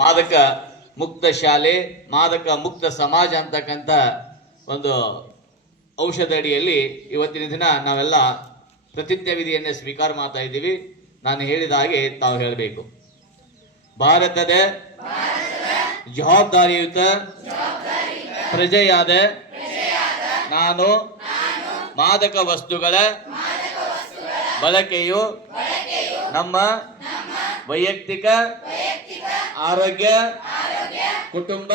ಮಾದಕ ಮುಕ್ತ ಶಾಲೆ, ಮಾದಕ ಮುಕ್ತ ಸಮಾಜ ಅಂತಕ್ಕಂಥ ಒಂದು ಔಷಧ ಅಡಿಯಲ್ಲಿ ಇವತ್ತಿನ ದಿನ ನಾವೆಲ್ಲ ಪ್ರತಿಜ್ಞಾ ವಿಧಿಯನ್ನು ಸ್ವೀಕಾರ ಮಾಡ್ತಾ ಇದ್ದೀವಿ. ನಾನು ಹೇಳಿದ ಹಾಗೆ ತಾವು ಹೇಳಬೇಕು. ಭಾರತದ ಜವಾಬ್ದಾರಿಯುತ ಪ್ರಜೆಯಾದ ನಾನು ಮಾದಕ ವಸ್ತುಗಳ ಬಳಕೆಯು ನಮ್ಮ ವೈಯಕ್ತಿಕ ಆರೋಗ್ಯ, ಕುಟುಂಬ,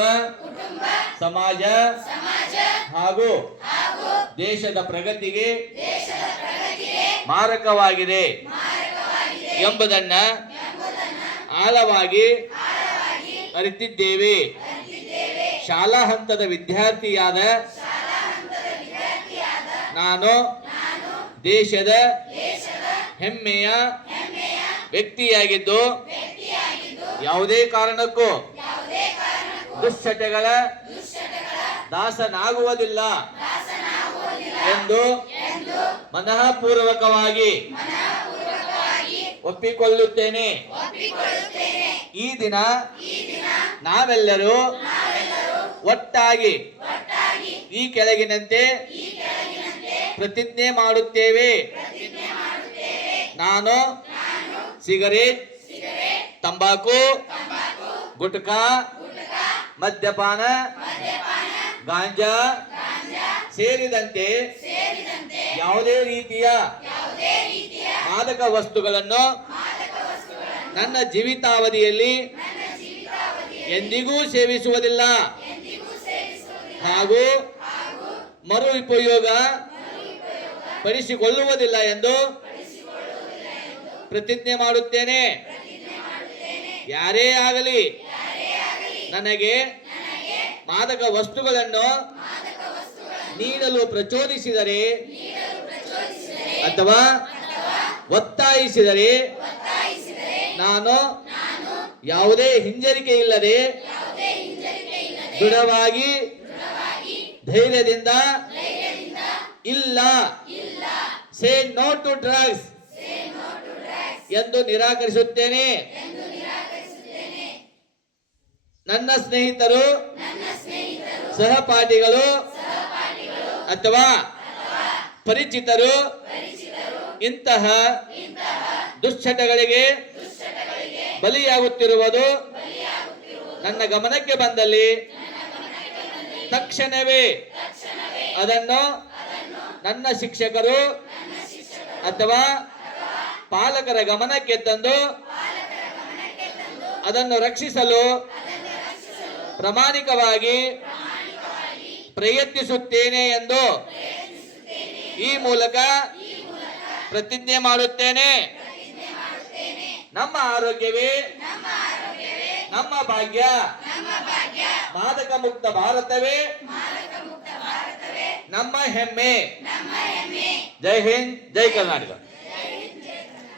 ಸಮಾಜ ಹಾಗೂ ದೇಶದ ಪ್ರಗತಿಗೆ ಮಾರಕವಾಗಿದೆ ಎಂಬುದನ್ನು ಆಳವಾಗಿ ಅರಿತಿದ್ದೇವೆ. ಶಾಲಾ ಹಂತದ ವಿದ್ಯಾರ್ಥಿಯಾದ ನಾನು ದೇಶದ ಹೆಮ್ಮೆಯ ವ್ಯಕ್ತಿಯಾಗಿದ್ದು ಯಾವುದೇ ಕಾರಣಕ್ಕೂ ದುಶ್ಚಟಗಳ ದಾಸನಾಗುವುದಿಲ್ಲ ಎಂದು ಮನಃಪೂರ್ವಕವಾಗಿ ಒಪ್ಪಿಕೊಳ್ಳುತ್ತೇನೆ. ಈ ದಿನ ನಾವೆಲ್ಲರೂ ಒಟ್ಟಾಗಿ ಈ ಕೆಳಗಿನಂತೆ ಪ್ರತಿಜ್ಞೆ ಮಾಡುತ್ತೇವೆ. ನಾನು ಸಿಗರೇಟ್, ತಂಬಾಕು, ಗುಟ್ಕಾ, ಮದ್ಯಪಾನ, ಗಾಂಜಾ ಸೇರಿದಂತೆ ಯಾವುದೇ ರೀತಿಯ ಮಾದಕ ವಸ್ತುಗಳನ್ನು ನನ್ನ ಜೀವಿತಾವಧಿಯಲ್ಲಿ ಎಂದಿಗೂ ಸೇವಿಸುವುದಿಲ್ಲ ಹಾಗೂ ಮರು ಉಪಯೋಗ ಪಡಿಸಿಕೊಳ್ಳುವುದಿಲ್ಲ ಎಂದು ಪ್ರತಿಜ್ಞೆ ಮಾಡುತ್ತೇನೆ. ಯಾರೇ ಆಗಲಿ ನನಗೆ ಮಾದಕ ವಸ್ತುಗಳನ್ನು ನೀಡಲು ಪ್ರಚೋದಿಸಿದರೆ ಅಥವಾ ಒತ್ತಾಯಿಸಿದರೆ ನಾನು ಯಾವುದೇ ಹಿಂಜರಿಕೆ ಇಲ್ಲದೆ ದೃಢವಾಗಿ ಧೈರ್ಯದಿಂದ ಇಲ್ಲ, ಸೇ ನೋ ಟು ಡ್ರಗ್ಸ್ ಎಂದು ನಿರಾಕರಿಸುತ್ತೇನೆ. ನನ್ನ ಸ್ನೇಹಿತರು, ಸಹಪಾಠಿಗಳು ಅಥವಾ ಪರಿಚಿತರು ಇಂತಹ ದುಶ್ಚಟಗಳಿಗೆ ಬಲಿಯಾಗುತ್ತಿರುವುದು ನನ್ನ ಗಮನಕ್ಕೆ ಬಂದಲ್ಲಿ ತಕ್ಷಣವೇ ಅದನ್ನು ನನ್ನ ಶಿಕ್ಷಕರು ಅಥವಾ ಪಾಲಕರ ಗಮನಕ್ಕೆ ತಂದು ಅದನ್ನು ರಕ್ಷಿಸಲು ಪ್ರಾಮಾಣಿಕವಾಗಿ ಪ್ರಯತ್ನಿಸುತ್ತೇನೆ ಎಂದು ಈ ಮೂಲಕ ಪ್ರತಿಜ್ಞೆ ಮಾಡುತ್ತೇನೆ. ನಮ್ಮ ಆರೋಗ್ಯವೇ ನಮ್ಮ ಭಾಗ್ಯ, ಮಾದಕ ಮುಕ್ತ ಭಾರತವೇ ನಮ್ಮ ಹೆಮ್ಮೆ. ಜೈ ಹಿಂದ್, ಜೈ ಕರ್ನಾಟಕ.